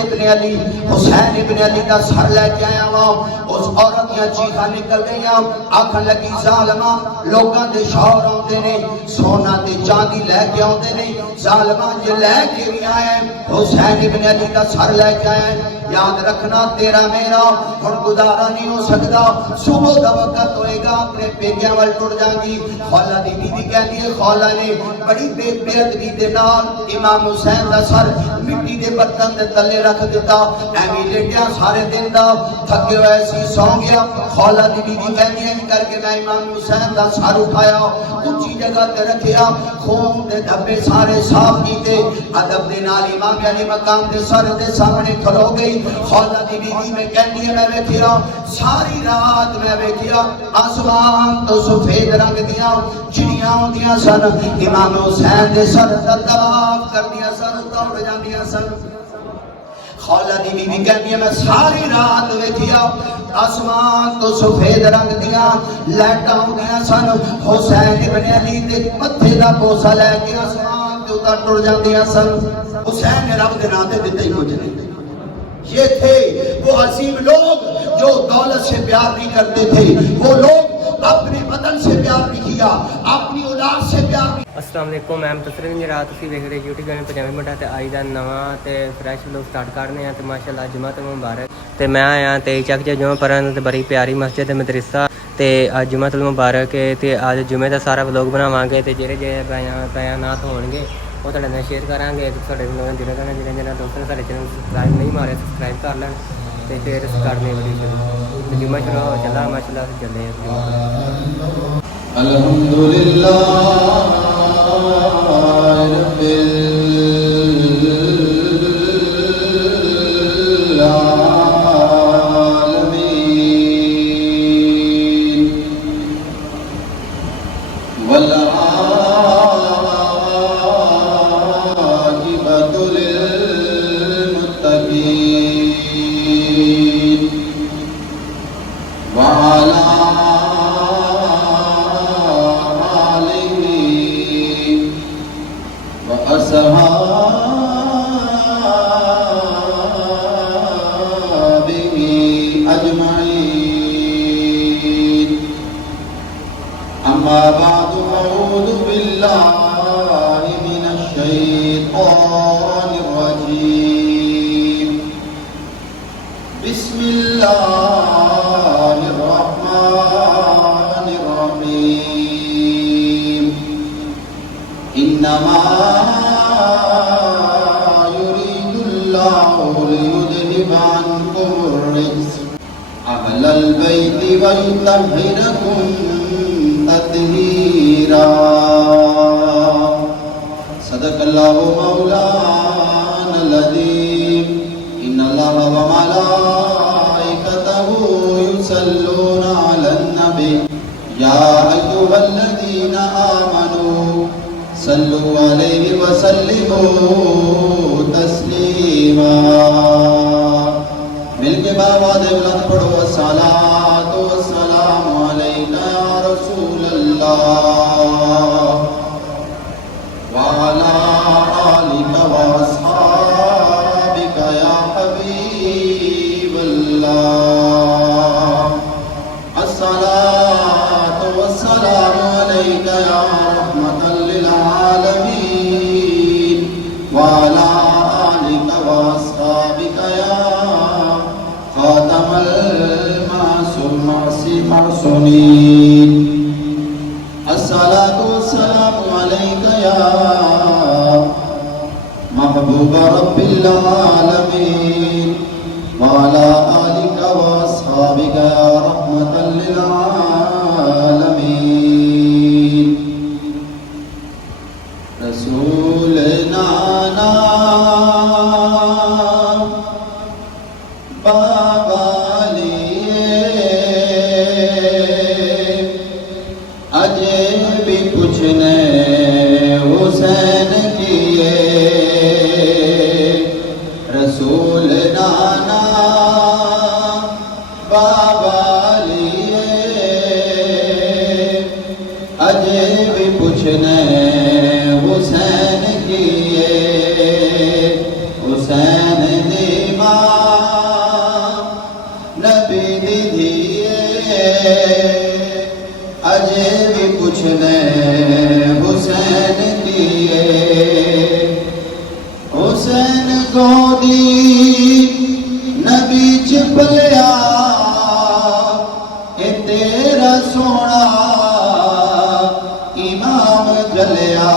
ابن علی حسین ابن علی دا سر لے کے آیا وا اس عورت دیاں چیخاں نکل گئیاں آکھن لگی ظالما لوکاں دے شوہر آوندے نے سونا تے چاندی لے کے آوندے نے ظالما جے لے کے بھی آئے حسین ابن علی دا سر لے کے آئے یاد رکھنا تیرا میرا ہن گزارا نہیں ہو سکدا صبح دا وقت ہوئے گا اپنے پیکیاں ول ٹر جاں گی خولا دی بی بی کہندی ہے خولا نے بڑی بے ادبی دے نال امام حسین دا سر مٹی دے برتن دے تلے رکھ دیتا ایویں لیٹیا سارے دن دا تھکے ہوئے سی سو گیا خولا دی بی بی کہندی ہے کر کے میں امام حسین دا سر اٹھایا اونچی جگہ تے رکھیا خون دے دھبے سارے صاف کیتے ادب دے نال امام علی مقام دے سر دے سامنے کھلو گئی خولا دی بی بی میں کہندی ہے میں ویکھیا ساری رات میں ویکھیا آسمان تو سفید رنگ دیاں چڑیاں ہوندیاں سن امام حسین دے سر دا طواف کردیاں سن دوڑ جاندیاں سن خولا دی بی بی کہندی ہے میں ساری رات ویکھیا آسمان تو سفید رنگ دیاں لائٹاں ہوندیاں سن حسین ابن علی دے متھے دا بوسا لے کے آسمان تے اتر ٹر جاندیاں سن حسین نے رب دے نام تے دتے ہی کچھ نہیں یہ تھے وہ عظیم لوگ جو دولت سے پیار نہیں کرتے تھے وہ لوگ اپنے وطن سے پیار نہیں کیا اپنی اولاد سے پیار نہیں السلام علیکم میں تصریف جرا تسی دیکھ رہے یوٹیوب چینل پنجابی منڈا تے آئی دا نواں تے فریش ولاگ سٹارٹ کرنے ہیں تے ماشاءاللہ جمعہ تے مبارک تے میں آیا تے چک جمعہ پڑھن تے بڑی پیاری مسجد مدرسہ تے اج جمعہ مبارک تے اج جمعے دا سارا ولاگ بناواں گے تے جڑے بیانات ہون گے وہ تھوڑے نال شیئر کریں گے تھوڑے جنہاں دوستوں نے سارے چینل سبسکرائب نہیں مارے سبسکرائب کر لین تے پھر کرنے والی شروع جمعہ شروع ہو چلا ماشاءاللہ چلے ہیں الحمدللہ رب بسم اللہ الرحمن الرحیم انما يريد الله ليذهب عنكم الرجس اهل البيت ويطهركم تطهيرا صدق الله مولانا العظيم ان الله وملائكته يصلون على النبي يا ايها الذين امنوا صلوا عليه وسلموا تسليما مل کے باواد بلند پڑھو الصلاۃ والسلام علیک یا رسول اللہ وعلى آلك وأصحابك يا حبيب الله الصلاة والسلام عليك يا رحمة للعالمين وعلى آلك وأصحابك يا خاتم المعصومين الصلاة والسلام عليك يا محبوب رب العالمين وعلى آلك وأصحابك يا رحمة للعالمين رسول نانا بابا اجے بھی پوچھنے حسین کیے رسول نانا بابا لیے اجے بھی پوچھنے حسین کیے حسین دی اجے بھی پوچھنے حسین کیے حسین گودی نبی چپلیا اے تیرا سونا امام جلیا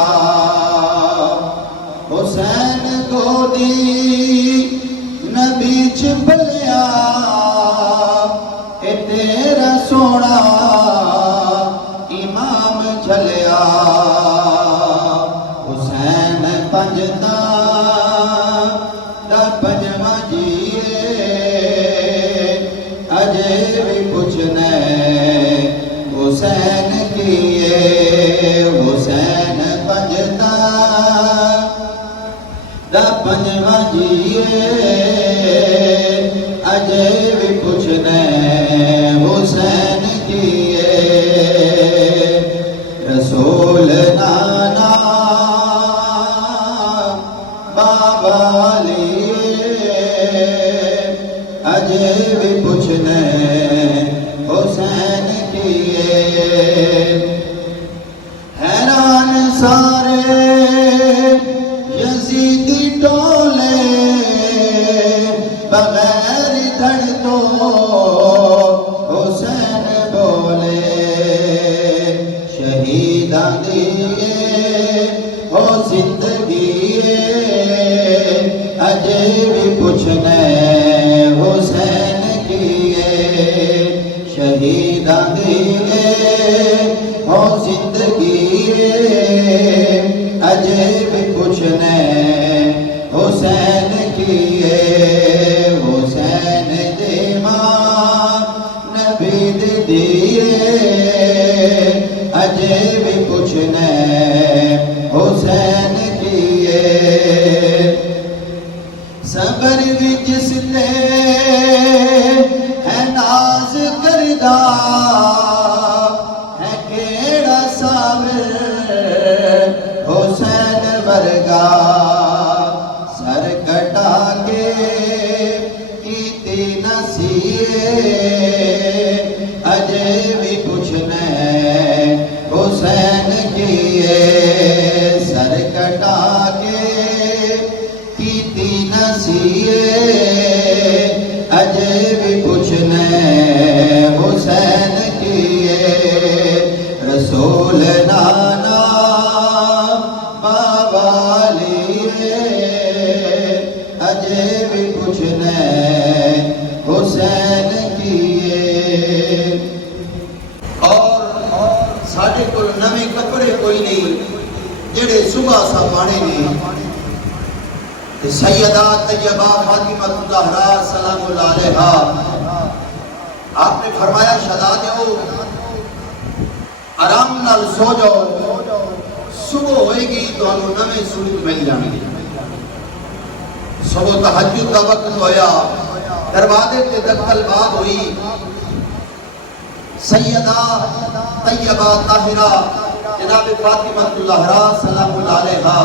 حسین گودی نبی چپلیا اے تیرا سونا امام جلیا حسین پنجتا دا پنجواں جیے اجے بھی پوچھنے حسین کیے حسین پنجتا دا پنجواں جیے اجے بھی پوچھنے حسین کیے رسول نانا بابا لیے اجے بھی پوچھنے حسین کیے حیران سارے یزیدی ٹولے بغیر دھڑ تو حسین بولے شہیداں دیے ہو زندگی اجے بھی پوچھنے حسین کیے شہیداں دیے ہو زندگی اجے بھی پوچھنے حسین کیے حسین دیواں نبی دیے اجے بھی پوچھنے حسین کیے صبر بھی جس نے ہے ناز کردہ ہے کیڑا صابر حسین ورگا سر کٹا کے کیتی نسیے اجے بھی پوچھنے حسین کیے سر کٹا کے کیتی نسیے اجے بھی پوچھنے حسین کیے رسول نانا بابا لیے اجے بھی پوچھنے حسین کیے اور ساڈے کول نویں کپڑے کوئی نہیں جڑے صبح سا پانے نے سیدہ طیبہ فاطمہ الزہرا سلام اللہ علیہا آپ نے فرمایا شہزادیو آرام نال سو جاؤ صبح ہوئے گی تو انہوں نویں سوٹ مل جانے گی صبح تہجد کا وقت ہویا دروازے تے دستل باب ہوئی سیدہ طیبہ طاہرہ جناب فاطمہ الزہرا سلام اللہ علیہا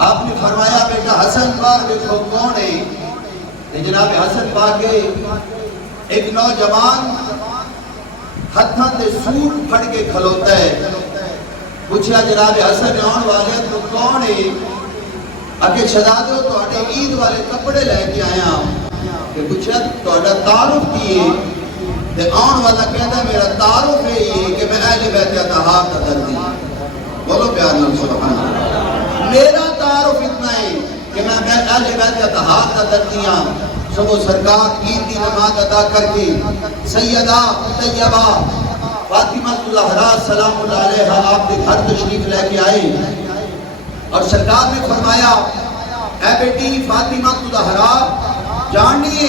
آپ نے فرمایا بیٹا حسن بار دیکھو کون ہے جناب حسن بار کے ایک نوجوان ہتھاں تے سوٹ پھڑ کے کھلوتا ہے پوچھا جناب حسن آن والے تو کون ہے اگے شہزادے تو اٹھے عید والے کپڑے لے کے آیا کہ پوچھا تو اٹھا تعارف کیے تے آن والا کہتا میرا تعارف ہے یہ کہ میں اہل بیت اطہار کا دردی بولو پیار نال سبحان اللہ میرا تعارف اتنا ہے کہ میں اہل بیت اطہار کا دردی ہوں صبح سرکار عید کی نماز ادا کر کے سیدہ طیبہ فاطمہ الزہرا سلام اللہ علیہا آپ کے گھر تشریف لے کے آئے اور سرکار نے فرمایا اے بیٹی فاطمہ الزہرا جانیے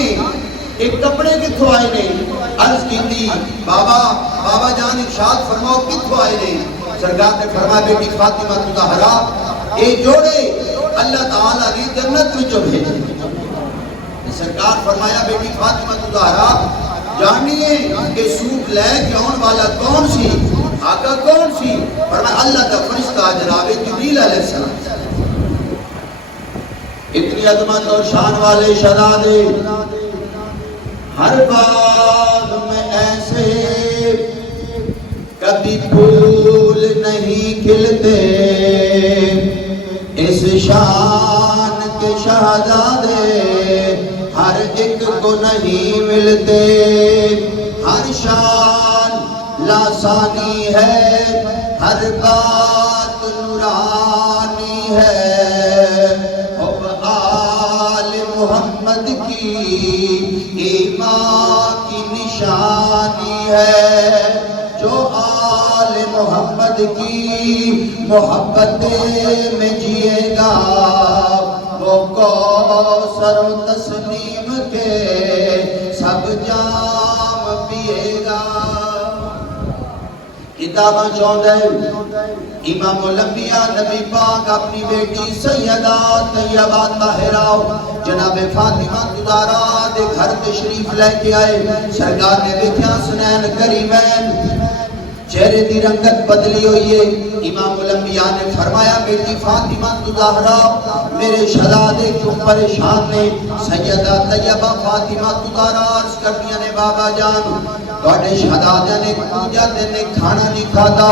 ایک کپڑے کتھوں آئے نے عرض کی تھی بابا جان ارشاد فرماؤ کتھوں آئے نے سرکار نے فرمایا بیٹی فاطمہ الزہرا اے جوڑے اللہ تعالیٰ نے جنت وچوں بھیجے سرکار فرمایا بیٹی فاطمہ الزہرا جانیے کہ سوٹ لے کے آن والا کون سی آقا کون سی فرمایا اللہ کا فرشتہ جناب جبریل علیہ السلام اتنی عظمت اور شان والے شہزادے ہر بات میں ایسے کبھی پھول نہیں کھلتے اس شان کے شہزادے ہر ایک کو نہیں ملتے ہر شان لاسانی ہے ہر بات نورانی ہے حب آل محمد کی ایمان کی نشانی ہے جو آل محمد کی محبت میں جیے گا وہ کوثر و تسلیم کے سب جام پیے گا کتاباں چاہتا ہے امام الانبیاء نبی پاک اپنی بیٹی سیدہ طیبہ طاہرہ جناب فاطمہ زہرا دے گھر تشریف لے کے آئے سرکار نے دیکھا حسنین کریمین چہرے دی رنگت بدلی ہوئی ہے امام الانبیاء نے فرمایا بیٹی فاطمہ زہرا میرے شہزادے کیوں پریشان نے سیدہ طیبہ فاطمہ زہرا عرض کرتی نے بابا جان توڑے شہزادے نے پوجا دینے کھانا نہیں کھاتا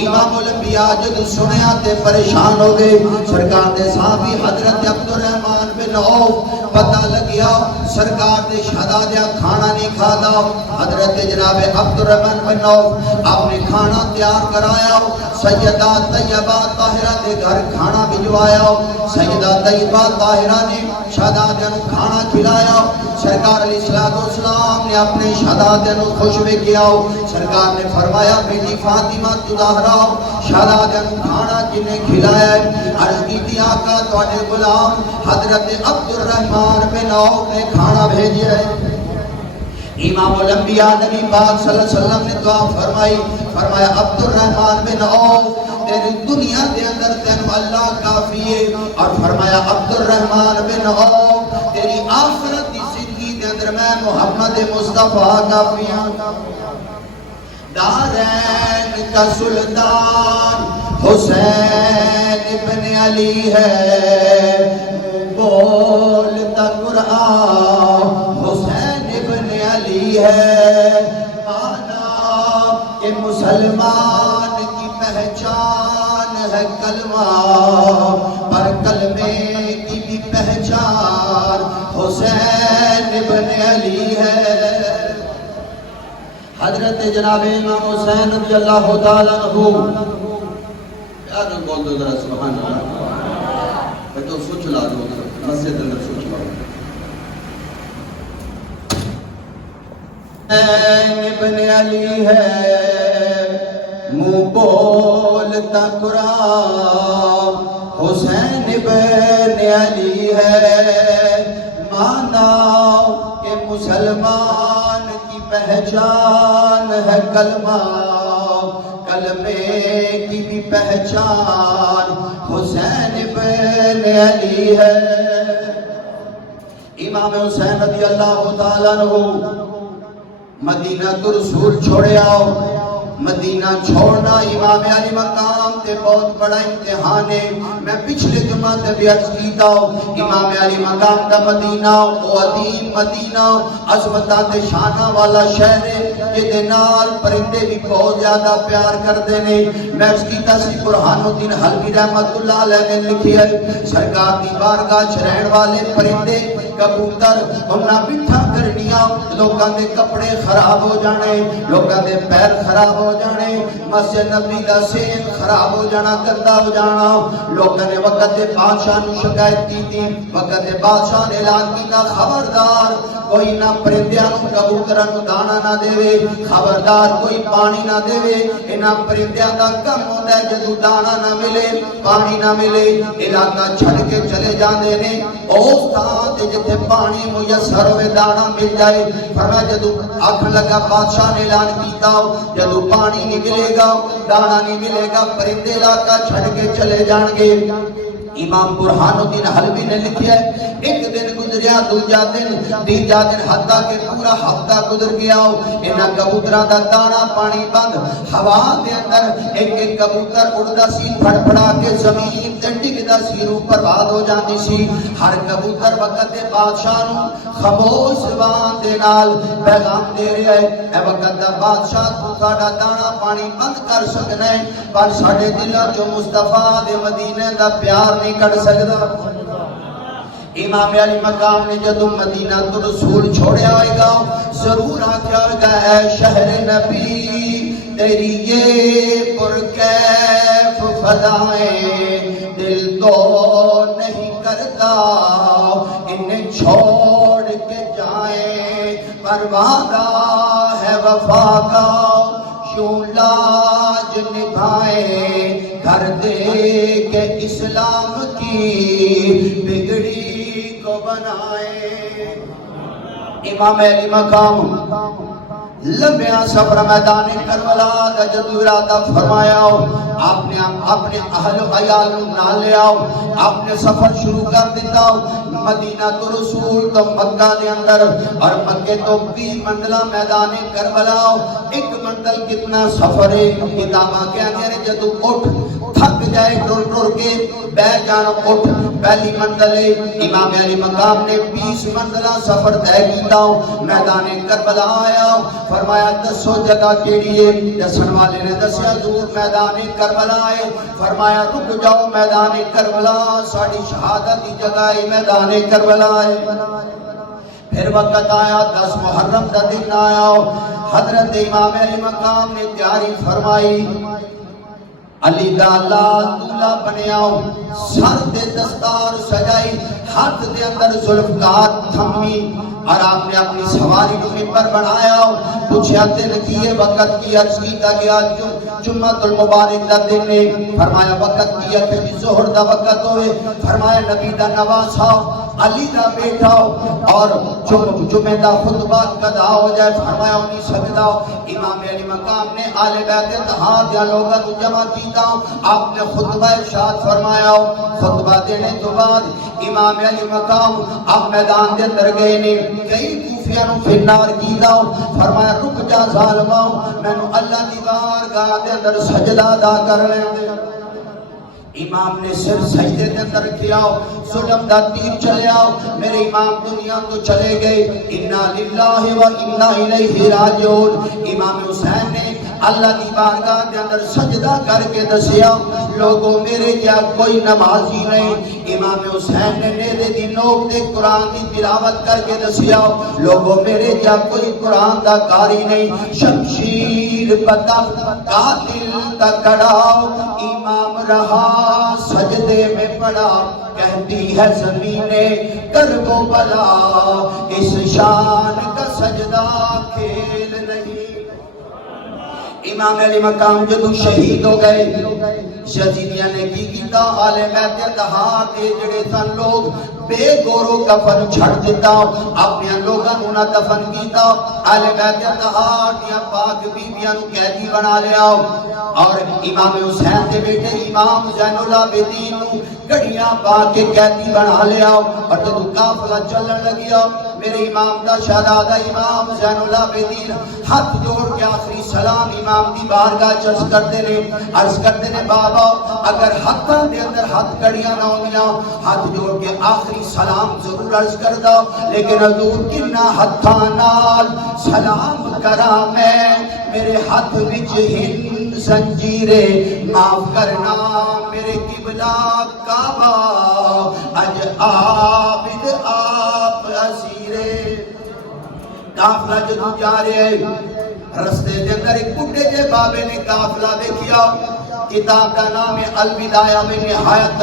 امام الانبیاء جب سنیا تے پریشان ہو گئے سرکار دے صحابی حضرت عبدالرحمن بن عوف پتہ لگیا سرکار دے شہزادے کھانا نہیں کھاتا حضرت جناب عبدالرحمن بن عوف آپ نے کھانا تیار کرایا سیدہ طیبہ طاہرہ دے گھر کھانا بھجوایا سیدہ طیبہ طاہرہ نے شہزادے کو کھانا کھلایا سرکار علیہ السلام نے اپنے شہزادے کو خوشوے کیا سرکار نے فرمایا بیٹی فاطمہ زہرا شہزادے کو کھانا جنہیں کھلایا ہے عرض کی تھی آقا تواڈے غلام حضرت عبدالرحمن بن عوف نے کھانا بھیجا ہے امام الانبیاء نبی پاک صلی اللہ علیہ وسلم نے دعا فرمائی فرمایا عبدالرحمن بن عوف تیری دنیا دے اندر تینو اللہ کافی ہے اور فرمایا عبدالرحمن بن عوف تیری آخرت دی زندگی دے اندر میں محمد مصطفیٰ کافی ہوں دارین کا سلطان حسین ابن علی ہے بولتا قرآن حسین ابن علی ہے مانا کہ مسلمان کی پہچان ہے کلمہ پر کلمے کی بھی پہچان حسین ابن علی ہے حضرت جناب امام حسین رضی اللہ تعالیٰ عنہ پیار میں بول دو ذرا سبحان اللہ میں تو سوچ لا دو مسجد اندر سوچ لا ابن علی ہے منہ بولتا قرآن حسین ابن علی ہے مانا کہ مسلمان کی پہچان ہے کلمہ کلمے کی بھی پہچان حسین ابن علی ہے امام حسین رضی اللہ تعالیٰ عنہ مدینہ تو رسول چھوڑے آؤ مدینہ چھوڑنا امام علی مقام تے بہت بڑا امتحان ہے میں پچھلے جمعہ تے بھی عرض کیتا ہوں امام علی مقام دا مدینہ او عظیم مدینہ عظمتاں تے شانہ والا شہر ہے جدے نال پرندے بھی بہت زیادہ پیار کردے نے میں عرض کیتا سی برہان الدین حلوی رحمت اللہ علیہ نے لکھی ہے سرکار دی بارگاہ چ رہن والے پرندے کبوتر انہاں بٹھا کرنیاں لوکاں دے کپڑے خراب ہو جانے لوکاں دے پیر خراب ہو جانے مسجد نبی دا سین خراب ہو جانا گندا ہو جانا لوکاں نے وقت دے بادشاہ نو شکایت کی تھی وقت دے بادشاہ نے اعلان کیتا خبردار کوئی نہ پرندیاں نو کبوتراں نو دانا نہ دے خبردار کوئی پانی نہ دے انہاں پرندیاں دا کم ہوندا ہے جدوں دانا نہ ملے پانی نہ ملے علاقہ چھڑ کے چلے جاندے نے اس تھاں تے جتھے پانی میسر ہوئے دانا مل جائے فرمایا جدوں آکھ لگا بادشاہ نے اعلان کیتا جدوں پانی نہیں ملے گا دانا نہیں ملے گا پرندے علاقہ چھڑ کے چلے جان گے امام برہان الدین حلوی نے لکھیا ہے ایک دن گزرے گزریا دوجا دن تیجا دن حتیٰ کہ پورا ہفتہ گزر گیا انہاں کبوتراں دا دانا پانی بند ہوا دے اندر ایک ایک کبوتر اڑدا سی پھڑ پھڑا کے زمین تے ڈگدا سی روح برباد ہو جاندی سی ہر کبوتر وقت دے بادشاہ نو خاموش زبان دے نال پیغام دے رہا ہے اے وقت دا بادشاہ تو ساڈا دانا پانی بند کر سکنا ہے پر ساڈے دلاں چوں مصطفیٰ دے مدینے دا پیار نہیں کڈ سکدا امام علی مقام نے جدو مدینہ تو رسول چھوڑیا ہوئے گا ضرور آکھیا ہوئے گا اے شہر نبی تیری یہ پرکیف فضائیں دل تو نہیں کرتا انہیں چھوڑ کے جائیں پر وعدہ ہے وفا کا یوں لاج نبھائیں گھر دے کے اسلام کی بگڑی کو بنائیں امام علی مقام لمبیاں سفر میدان کربلا دا جدو ارادہ فرمایا آپ نے اپنے اہل و عیال نہ لے آؤ آپ نے سفر شروع کر دیتا مدینہ تو رسول تو مکہ دے اندر اور مکہ تو 20 منزلہ میدان کربلا ایک منزل کتنا سفر ہے کتاباں کے اندر جدو اٹھ تھک جائے ٹر ٹر کے بیٹھ جانا اٹھ پہلی منزل ہے امام علی مقام نے 20 منزلہ سفر طے کیتا میدان کربلا آیا فرمایا دسو جگہ کیڑی ہے دسن والے نے دسیا دور میدان کربلا ہے فرمایا رک جاؤ میدان کربلا ساڑی شہادت کی جگہ ہے میدان کربلا ہے پھر وقت آیا 10 محرم دا دن آیا حضرت امام علی مقام نے تیاری فرمائی علی دا لال دولہ بنیا سر دے دستار سجائی ہاتھ دے اندر ذوالفقار تھمی اور آپ نے اپنی سواری کو ممبر بنایا پوچھا دن کیے وقت کی عرض کیتا گیا جمعہ المبارک دا دن نے فرمایا وقت کیا کہ ظہر دا وقت ہوئے فرمایا نبی دا نواسا علی دا بیٹا اور جمعہ دا خطبہ قضا ہو جائے فرمایا انہی سجدہ امام علی مقام نے آل بیت اتحاد یا لوگا کو جمع کیتا آپ نے خطبہ ارشاد فرمایا خطبہ دینے تو بعد امام علی مقام آپ میدان دے اندر گئے نے کئی کوفیاں نو فنار کیتا فرمایا رک جا ظالماں میں نو اللہ دی بارگاہ دے اندر سجدہ ادا کر لیں امام نے سر سجدے دے اندر کیا ظلم دا تیر چلے آؤ میرے امام دنیا تو چلے گئے انا للہ و انا الیہ راجعون امام حسین نے اللہ دی بارگاہ دے اندر سجدہ کر کے دسیا لوگوں میرے کیا کوئی نمازی نہیں امام حسین نے نیدے دی نوک دے قرآن دی تلاوت کر کے دسیا لوگوں میرے کیا کوئی قرآن دا کاری نہیں شمشیر پتہ قاتل تکڑاؤ امام رہا سجدے میں پڑا کہتی ہے زمین کرب و بلا اس شان کا سجدہ کھیل نہیں امام علی مقام جدو شہید ہو گئے یزیدیاں نے کی کیتا آل بیت اتحاد کے جڑے سن لوگ بے گورو کفن چھڑ دیتا اپنے لوگاں نہ دفن کیتا آل بیت اتحاد یا پاک بیبیاں نو قیدی بنا لیا اور امام حسین دے بیٹے امام زین العابدین نو گڑیاں پا کے قیدی بنا لیا اور جدو قافلہ چلن لگیا میرے امام دا شہزادہ امام زین العابدین ہاتھ جوڑ کے آخری سلام امام دی بارگاہ چرس کرتے نے بابا اگر ہاتھاں دے اندر ہاتھ کڑیاں نہ ہوندیاں ہاتھ جوڑ کے آخری سلام ضرور عرض کردا لیکن حضور کنا ہاتھاں نال سلام کرا میں میرے ہاتھ وچ ہند زنجیرے معاف کرنا میرے قبلہ کعبہ اج عابد آپ اسیرے قافلہ جدو جا رہے رستے دے اندر ایک بڈھے جے بابے نے قافلہ دیکھیا کتاب کا نام ہے البدایہ میں نہایت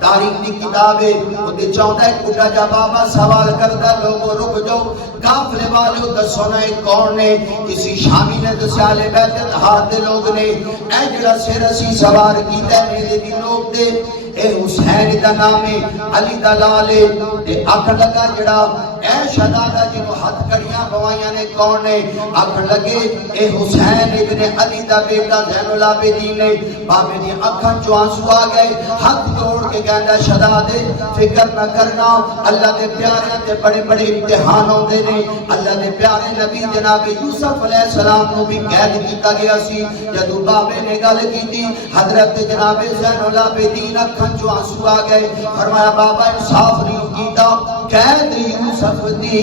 تاریخ کی کتاب ہے وہ چاہتا ہے بڈھا جا بابا سوال کرتا لوگوں رک جاؤ قافلے والے دسو نا کون نے کسی شامی نے دسیا لے بیت اتحاد دے لوگ نے اے جڑا سر اسی سوار کیتا ہے میرے دی لوگ دے اے حسین دا نام ہے علی دا لال ہے تے آکھ لگا جڑا اے شہزادہ جنہوں ہاتھ کڑیاں پوائیاں نے کون نے؟ آکھن لگے اے حسین ابن علی دا بیٹا زین العابدین نے۔ بابے دی اکھاں چوں آنسو آ گئے، ہاتھ جوڑ کے کہندا شہزادے فکر نہ کرنا، اللہ دے پیارے تے بڑے بڑے امتحان ہوندے نے۔ اللہ دے پیارے نبی جناب یوسف علیہ السلام نو بھی قید کیتا گیا سی۔ جدوں بابے نے گل کیتی حضرت جناب زین العابدین اکھاں چوں آنسو آ گئے، فرمایا بابا انصاف نہیں کیتا، قید یوسف دی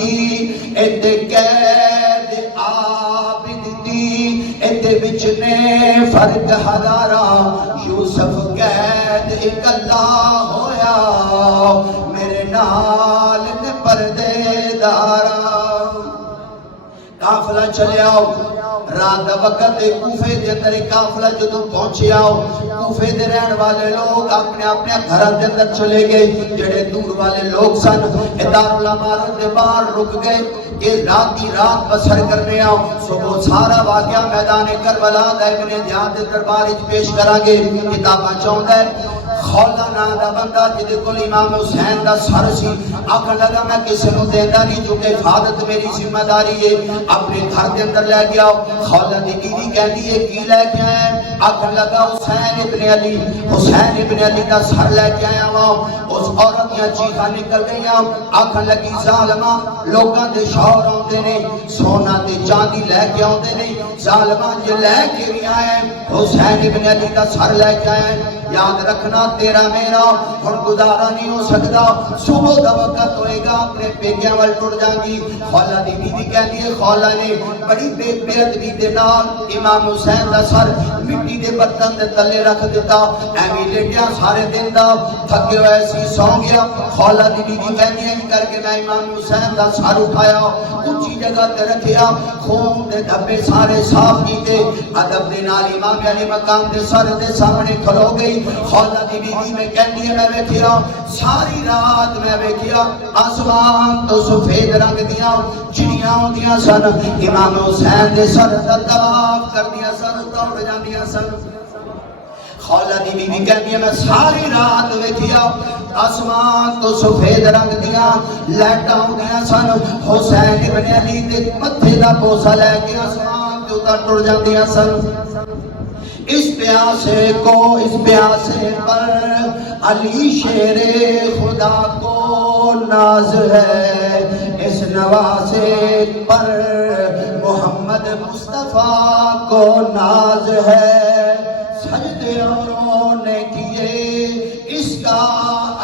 ایتے قید عابد دی ایتے وچ نے فرق ہزارا، یوسف قید اکلا ہویا میرے نال نے پردے دارا۔ قافلہ چلے آؤ، رات دا وقت کوفے دے اندر قافلہ جدوں پہنچے آؤ، کوفے دے رہن والے لوگ اپنے اپنے گھراں دے اندر چلے گئے، جڑے دور والے لوگ سن دارالامارت دے باہر رک گئے کہ رات کی رات بسر کرنے آؤ۔ صبح سارا واقعہ میدان کربلا دا ابن زیاد دے دربار وچ پیش کران گے۔ کتاباں چاہندا ہے خولا نام دا بندہ جدے کول امام حسین دا سر سی، آکھن لگا میں کسی نو دیندا نہیں چونکہ حفاظت میری ذمہ داری ہے، اپنے گھر دے اندر لے گیا۔ خولا دی بیوی کہندی ہے کی لے کے آیا؟ آکھن لگا حسین ابن علی، حسین ابن علی دا سر لے کے آیا وا۔ اس عورت دیاں چیخاں نکل گئیاں، آکھن لگی ظالما لوکاں دے شوہر اوندے نے سونا تے چاندی لے کے اوندے نے، ظالما جے لے کے بھی آئے حسین ابن علی دا سر لے کے آئے، یاد رکھنا تیرا میرا ہن گزارا نہیں ہو سکتا، صبح دا وقت ہوئے گا اپنے پیکیاں ول ٹر جاں گی۔ خولا دی بیوی کہندی ہے خولا نے بڑی بے ادبی دے نال امام حسین دا سر مٹی دے برتن دے تلے رکھ دیتا، ایویں لیٹیا سارے دن دا تھکے ہوئے سی سو گیا۔ خولا دی بیوی کہندی ہے کر کے میں امام حسین دا سر اٹھایا، اونچی جگہ تے رکھیا، خون دے دھبے سارے صاف کیتے، ادب دے نال امام علی مقام دے سر دے سامنے کھلو گئی۔ خولا دی بیوی میں کہندی ہے میں ویکھیا ساری رات میں ویکھیا آسمان تو سفید رنگ دیاں چڑیاں ہوندیاں سن، امام حسین دے سر دا طواف کردیاں سن، دوڑ جاندیاں سن۔ خولا دی بیوی کہندی ہے میں ساری رات ویکھیا آسمان تو سفید رنگ دیاں لائٹاں ہوندیاں سن، حسین ابن علی دے متھے دا بوسا لے کے آسمان تے اتر ٹر جاندیاں سن۔ اس پیاسے کو اس پیاسے پر علی شیر خدا کو ناز ہے، اس نوازے پر محمد مصطفیٰ کو ناز ہے، سجدے اوروں نے کیے اس کا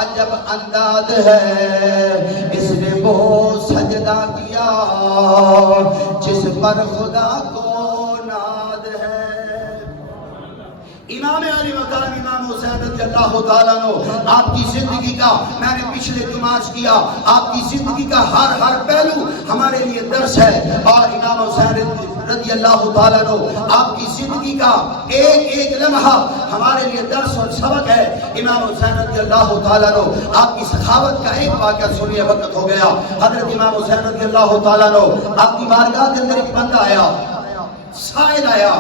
عجب انداز ہے، اس نے وہ سجدہ کیا جس پر خدا کو ناز ہے۔ امام علی مقام امام حسین رضی اللہ تعالیٰ عنہ آپ کی زندگی کا میں نے پچھلے جمعہ کیا، آپ کی زندگی کا ہر پہلو ہمارے لیے درس ہے، اور امام حسین رضی اللہ تعالیٰ عنہ آپ کی زندگی کا ایک لمحہ ہمارے لیے درس اور سبق ہے۔ امام حسین رضی اللہ تعالیٰ عنہ آپ کی سخاوت کا ایک واقعہ سنیے، وقت ہو گیا۔ حضرت امام حسین رضی اللہ تعالیٰ عنہ آپ کی بارگاہ کے اندر ایک بندہ آیا، سائل آیا،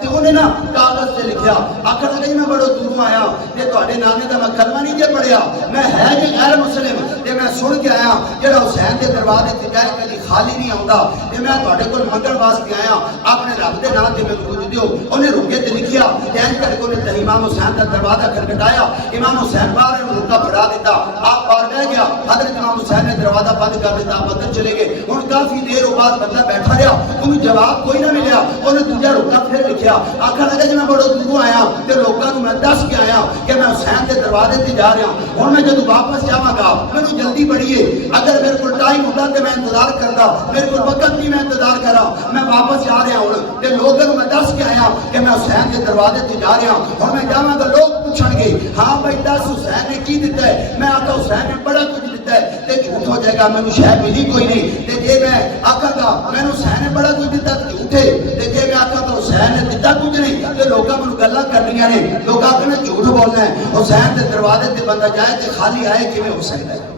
تے انہیں نا کاغذ سے لکھیا، آخر لگی میں بڑو دوروں آیا تے تواڈے نانے دا میں کلمہ نہیں جے پڑھیا، میں ہے جے غیر مسلم تے میں سن کے آیا جڑا حسین دے دروازے تے جائے کدی خالی نہیں آوندا تے میں تواڈے کول منگن واسطے آیا، اپنے رب دے نام تے مینوں کچھ دیو۔ انہیں رکے تے لکھیا تے انج کر کے انہیں امام حسین دا دروازہ کھٹکھٹایا، امام حسین باہر رکا پھڑا دیتا، آپ باہر بیٹھ گیا، حضرت امام حسین نے دروازہ بند کر دیتا، آپ اندر چلے گئے۔ ہن کافی دیر بعد بندہ بیٹھا رہا، انہوں جواب کوئی نہ ملیا، انہیں دوجا رکا پھر لکھیا، آخر لگا جی میں بڑو دوروں آیا تے لوگوں کو میں دس کے آیا کہ میں حسین کے دروازے تے جا رہا ہوں، اور میں جب واپس جاواں گا مینوں جلدی بڑی ہے، اگر میرے کو ٹائم ہوتا تے میں انتظار کرتا، میرے کو وقت نہیں میں انتظار کرا، میں واپس جا رہا ہوں تے لوگوں کو میں دس کے آیا کہ میں حسین کے دروازے تے جا رہا ہوں، اور میں جاواں گا لوگ پوچھن گے ہاں بھائی دس حسین نے کی دیتا ہے، میں آتا حسین نے بڑا کچھ دیتا ہے تے جھوٹ ہو جائے گا، میں شے ملی کوئی نہیں، تے جے میں آکھاں گا میں حسین نے بڑا کچھ دیتا تے جھوٹے، تے جے میں آکھاں تو حسین نے دیتا کچھ نہیں تے لوگاں مینوں گلاں کرنیاں نے، لوگ آکھنے جھوٹ بولنا ہے، حسین دے دروازے تے بندہ جائے تے خالی آئے کیویں ہو سکدا ہے؟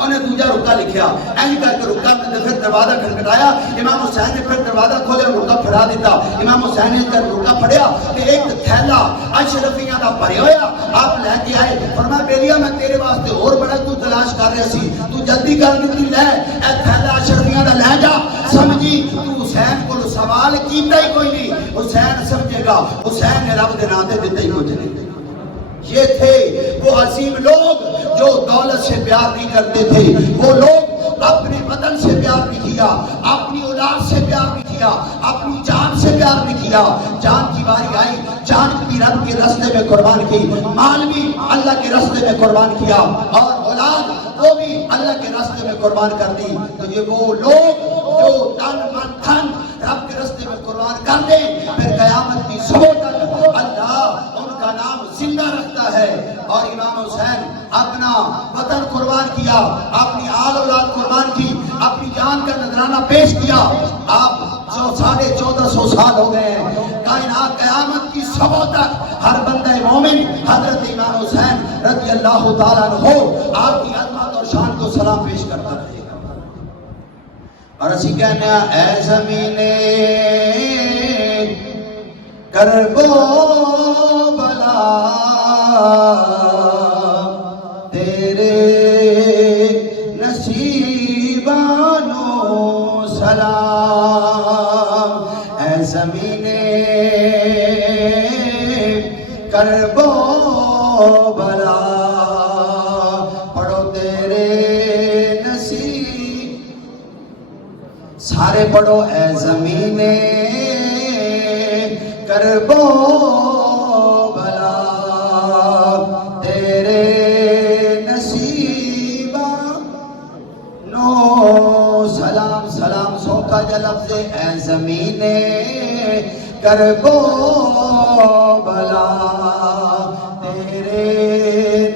انہیں دوجا رکا لکھیا اینی کر کے رکا میں پھر دروازہ کھٹکھٹایا امام حسین نے پھر دروازہ کھولے رکا پھڑا دیتا امام حسین نے جب رکا پھڑیا کہ ایک تھیلا اشرفیاں دا بھرے ہویا آپ لے کے آئے فرمایا بیلیا میں تیرے واسطے اور بڑا کوئی تلاش کر رہا سی تو جلدی کر دیتی لے اے تھیلا اشرفیاں دا لے جا سمجھی تو حسین کو سوال کیتا ہی کوئی نہیں حسین سمجھے گا حسین نے رب دے نام تے دتا ہی کچھ نہیں یہ تھے وہ عظیم لوگ جو دولت سے پیار نہیں کرتے تھے وہ لوگ اپنے وطن سے پیار نہیں کیا اپنی اولاد سے پیار نہیں کیا اپنی جان سے پیار نہیں کیا جان کی باری آئی جان بھی رب کے راستے میں قربان کی مال بھی اللہ کے راستے میں قربان کیا اور اولاد وہ بھی اللہ کے راستے میں قربان کر دی تو یہ وہ لوگ جو تن من دھن رب کے راستے میں قربان کر دیں پھر قیامت کی صبح تک اللہ ان کا نام زندہ رکھتا ہے اور امام حسین اپنا وطن قربان کیا اپنی آل اولاد قربان کی اپنی جان کا نذرانہ پیش کیا آپ 1450 سال ہو گئے ہیں کائنات قیامت کی صبح تک ہر بندہ مومن حضرت امام حسین رضی اللہ تعالیٰ عنہ آپ کی عظمت اور شان کو سلام پیش کرتا رہے گا اور اسی کہنے اے زمینے کرب و بلا تیرے نصیبانو سلام اے زمینے کرب و بلا پڑھو تیرے نصیب سارے پڑھو اے زمینے کرب و بلا تیرے نصیبہ نو سلام سلام سوکھا جا لفظ اے زمینے کرب و بلا تیرے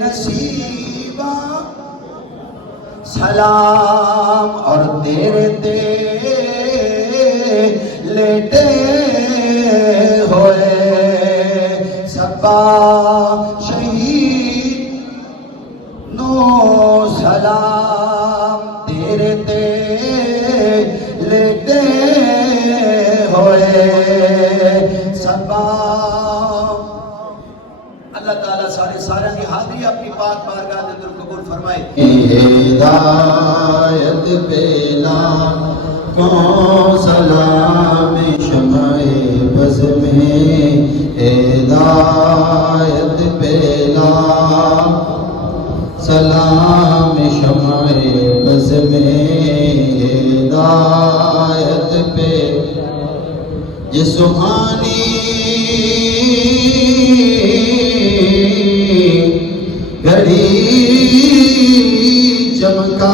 نصیبہ سلام اور تیرے تے لیٹے ہوئے سبا شہید نو سلام تیرے تے لیٹے ہوئے سبا اللہ تعالیٰ سارے کی حاضری اپنی پاک بارگاہ میں در قبول فرمائے ہدایت پیلا کون سلام شمع بز میں ہدایت پیلا سلام شمع بز میں ہدایت پہ یہ سبحانی گھڑی چمکا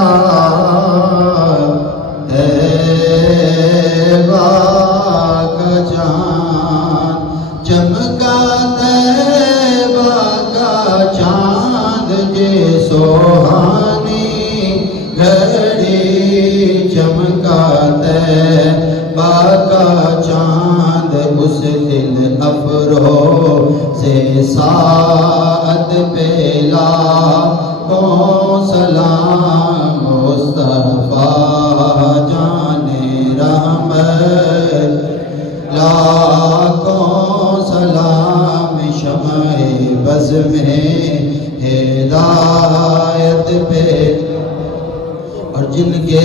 کا چاند چمکا دیوا کا چاند جے سوہانی گھڑی چمکا دیوا کا چاند اس دن افرو سے ساعت پیلا کو سلام مصطفیٰ لاکھوں سلام شمع بز میں ہدایت پہ اور جن کے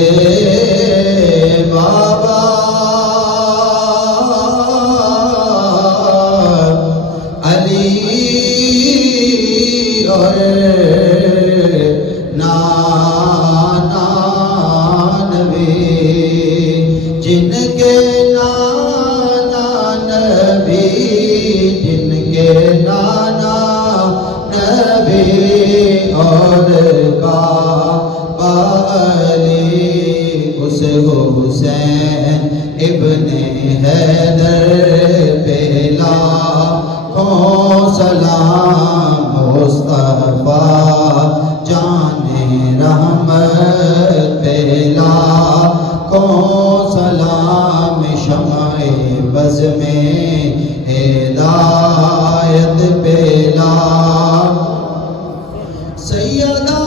بابا علی اور نانا نبی جن کے نانا نبی اور بابا علی اس حسین ابن حیدر پیلا کو سلام مصطفیٰ جان رحمت پیلا کو سلام شمع بز میں ہدایت پیلا سیدہ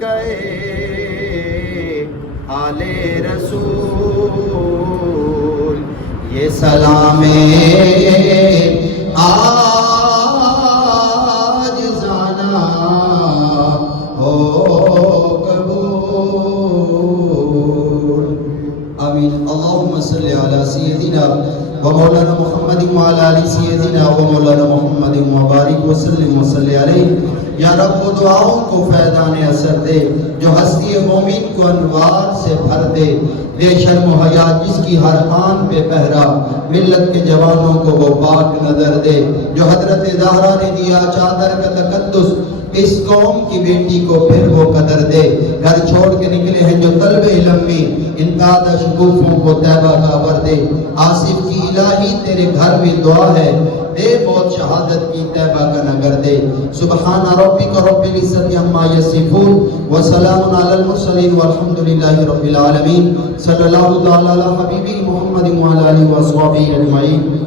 گئے آل رسول یہ سلام آج زانا ہو قبول آمین اللہم صلی علی سیدنا ومولانا محمد وعلی آل سیدنا ومولانا محمد مبارک وسلم وصلی علیہ یا رب وہ دعاؤں کو فیضان اثر دے جو ہستی مومن کو انوار سے بھر دے بے شرم و حیا جس کی ہر آن پہ پہرا ملت کے جوانوں کو وہ پاک نظر دے جو حضرت زہرا نے دیا چادر کا تقدس اس قوم کی بیٹی کو پھر وہ قدر دے گھر چھوڑ کے نکلے ہیں جو طلب علم میں ان کا شکوفوں کو طیبہ کا ور دے آصف کی الہی تیرے گھر میں دعا ہے دے موت شہادت کی طیبہ کا نگر دے سبحان ربک رب العزت عما یصفون وسلام علی المرسلین والحمدللہ رب العالمین صلی اللہ تعالی علی حبیبی محمد وعلی آلہ وصحبہ اجمعین